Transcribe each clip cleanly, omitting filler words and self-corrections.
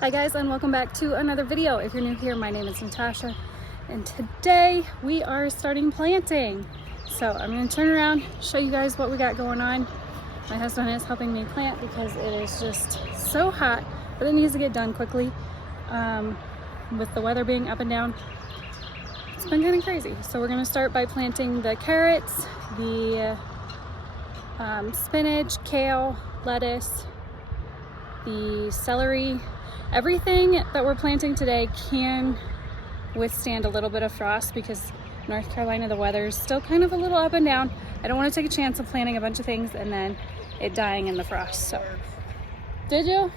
Hi guys, and welcome back to another video. If you're new here, my name is Natasha, and today we are starting planting. So I'm going to turn around, show you guys what we got going on. My husband is helping me plant because it is just so hot, but it needs to get done quickly. With the weather being up and down, it's been kind of crazy. So we're going to start by planting the carrots, the spinach, kale, lettuce, the celery. Everything that we're planting today can withstand a little bit of frost because North Carolina, the weather is still kind of a little up and down. I don't want to take a chance of planting a bunch of things and then it dying in the frost. So, did you?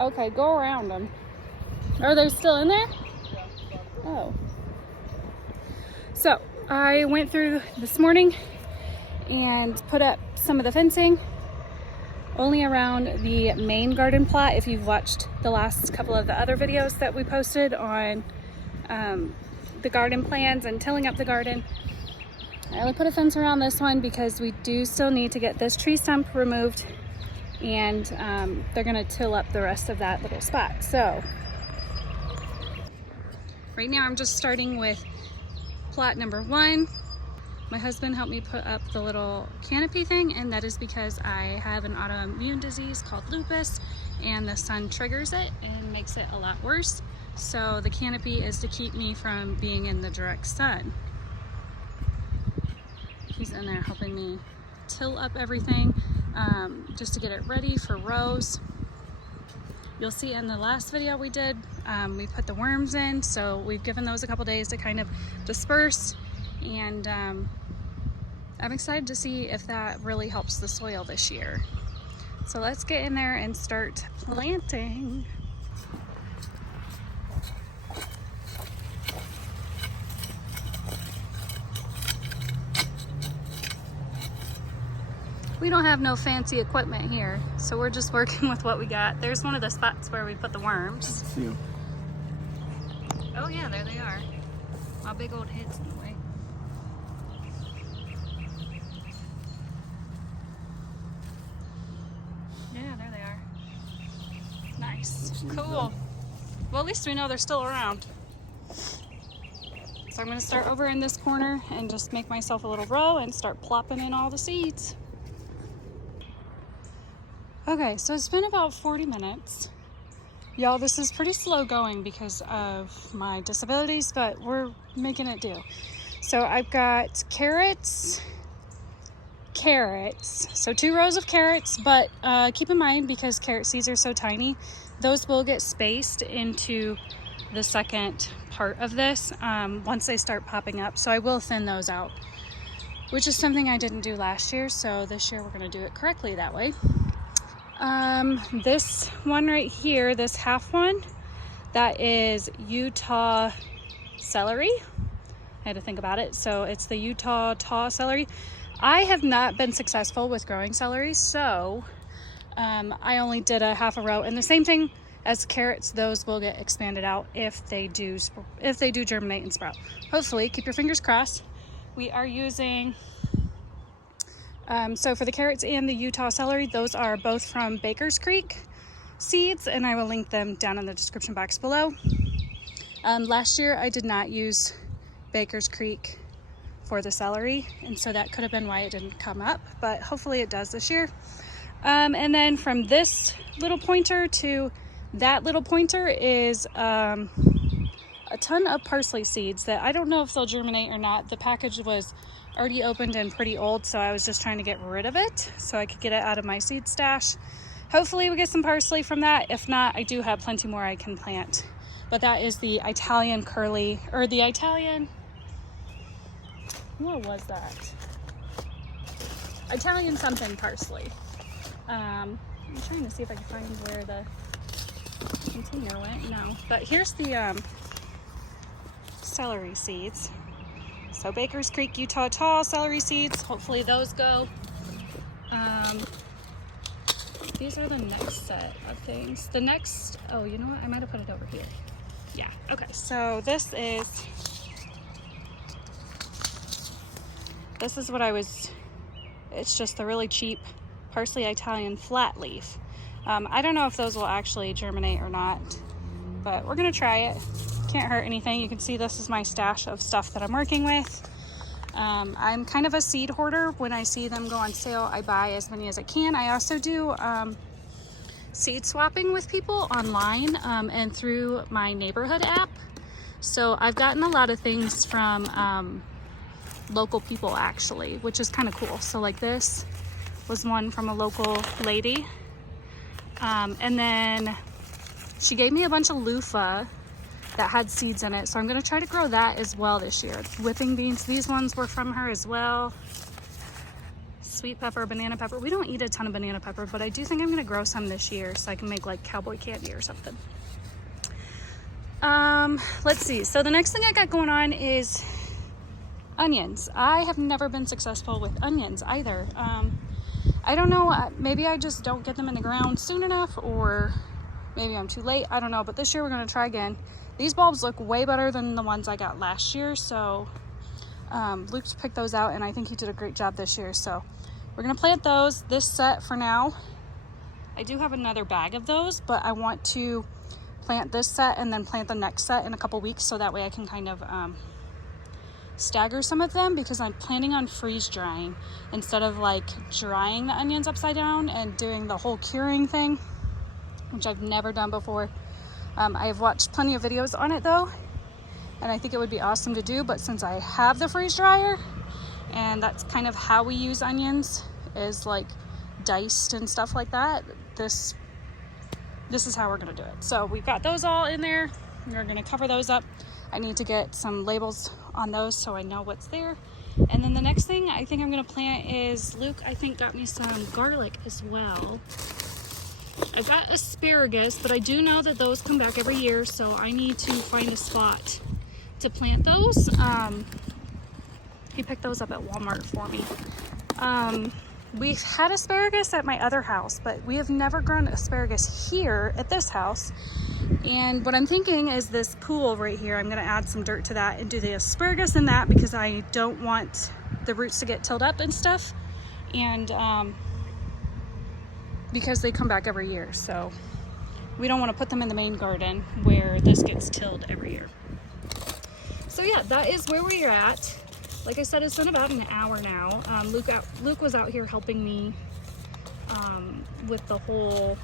Okay, go around them. Are they still in there? Oh. So, I went through this morning and put up some of the fencing only around the main garden plot. If you've watched the last couple of the other videos that we posted on the garden plans and tilling up the garden, I only put a fence around this one because we do still need to get this tree stump removed, and they're gonna till up the rest of that little spot. So right now I'm just starting with plot number 1. My husband helped me put up the little canopy thing, and that is because I have an autoimmune disease called lupus, and the sun triggers it and makes it a lot worse. So the canopy is to keep me from being in the direct sun. He's in there helping me till up everything just to get it ready for rows. You'll see in the last video we did, we put the worms in, so we've given those a couple days to kind of disperse. And I'm excited to see if that really helps the soil this year. So let's get in there and start planting. We don't have no fancy equipment here, so we're just working with what we got. There's one of the spots where we put the worms. Oh yeah, there they are. My big old head's in the way. Yeah, there they are. Nice. Cool. Well, at least we know they're still around. So I'm going to start over in this corner and just make myself a little row and start plopping in all the seeds. Okay, so it's been about 40 minutes. Y'all, this is pretty slow going because of my disabilities, but we're making it do. So I've got carrots, so 2 rows of carrots, but keep in mind, because carrot seeds are so tiny, those will get spaced into the second part of this once they start popping up. So I will thin those out, which is something I didn't do last year. So this year we're going to do it correctly that way. This one right here, this half one, that is Utah celery. I had to think about it. So it's the Utah tall celery. I have not been successful with growing celery, so I only did a half a row. And the same thing as carrots, those will get expanded out if they do germinate and sprout. Hopefully, keep your fingers crossed. We are using so for the carrots and the Utah celery, those are both from Baker's Creek seeds, and I will link them down in the description box below. Last year I did not use Baker's Creek for the celery, and so that could have been why it didn't come up, but hopefully it does this year. And then from this little pointer to that little pointer is a ton of parsley seeds that I don't know if they'll germinate or not. The package was already opened and pretty old, so I was just trying to get rid of it so I could get it out of my seed stash. Hopefully we get some parsley from that. If not, I do have plenty more I can plant. But that is the Italian curly, or the Italian, what was that? Italian something parsley. I'm trying to see if I can find where the container went. No, but here's the celery seeds. So Baker's Creek Utah tall celery seeds, hopefully those go. These are the next set of things. The next, oh, you know what? I might have put it over here. Yeah, okay. So this is what I was, it's just the really cheap parsley Italian flat leaf. I don't know if those will actually germinate or not, but we're gonna try it. Can't hurt anything. You can see this is my stash of stuff that I'm working with. I'm kind of a seed hoarder. When I see them go on sale, I buy as many as I can. I also do seed swapping with people online and through my neighborhood app. So I've gotten a lot of things from local people actually, which is kind of cool. So like this was one from a local lady. And then she gave me a bunch of loofah that had seeds in it. So I'm gonna try to grow that as well this year. Whipping beans, these ones were from her as well. Sweet pepper, banana pepper. We don't eat a ton of banana pepper, but I do think I'm gonna grow some this year so I can make like cowboy candy or something. Let's see. So the next thing I got going on is onions. I have never been successful with onions either. I don't know, maybe I just don't get them in the ground soon enough, or maybe I'm too late. I don't know, but this year we're gonna try again. These bulbs look way better than the ones I got last year, so Luke's picked those out and I think he did a great job this year. So we're gonna plant those, this set for now. I do have another bag of those, but I want to plant this set and then plant the next set in a couple weeks, so that way I can kind of stagger some of them, because I'm planning on freeze drying instead of like drying the onions upside down and doing the whole curing thing, which I've never done before. I have watched plenty of videos on it though, and I think it would be awesome to do, but since I have the freeze dryer, and that's kind of how we use onions, is like diced and stuff like that, this is how we're gonna do it. So we've got those all in there. We're gonna cover those up. I need to get some labels on those so I know what's there. And then the next thing I think I'm gonna plant is, Luke I think got me some garlic as well. I've got asparagus, but I do know that those come back every year, so I need to find a spot to plant those. He picked those up at Walmart for me. We've had asparagus at my other house, but we have never grown asparagus here at this house. And what I'm thinking is this pool right here, I'm gonna add some dirt to that and do the asparagus in that, because I don't want the roots to get tilled up and stuff. And because they come back every year, so we don't want to put them in the main garden where this gets tilled every year. So yeah, that is where we're at. Like I said, it's been about an hour now. Luke was out here helping me with the whole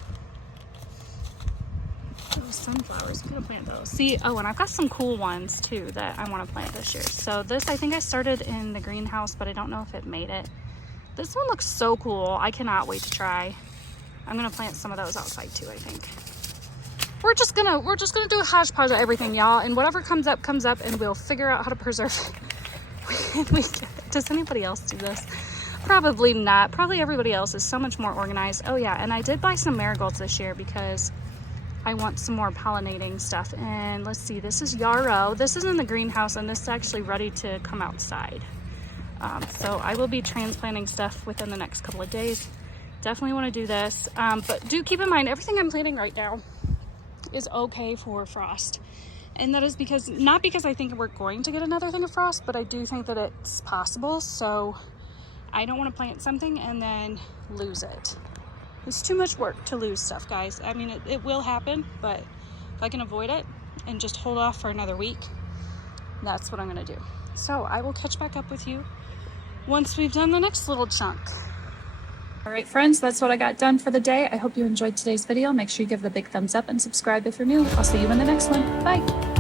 those sunflowers. I'm gonna plant those. See, oh, and I've got some cool ones too that I want to plant this year. So this, I think I started in the greenhouse, but I don't know if it made it. This one looks so cool. I cannot wait to try. I'm gonna plant some of those outside too, I think. We're just gonna do a hodgepodge of everything, y'all, and whatever comes up, and we'll figure out how to preserve it. Does anybody else do this? Probably not. Probably everybody else is so much more organized. Oh yeah, and I did buy some marigolds this year because I want some more pollinating stuff. And let's see, this is yarrow. This is in the greenhouse, and this is actually ready to come outside. So I will be transplanting stuff within the next couple of days. Definitely want to do this, but do keep in mind, everything I'm planting right now is okay for frost. And that is because, not because I think we're going to get another thing of frost, but I do think that it's possible. So I don't want to plant something and then lose it. It's too much work to lose stuff, guys. I mean, it will happen, but if I can avoid it and just hold off for another week, that's what I'm gonna do. So I will catch back up with you once we've done the next little chunk. All right, friends, that's what I got done for the day. I hope you enjoyed today's video. Make sure you give it a big thumbs up and subscribe if you're new. I'll see you in the next one. Bye.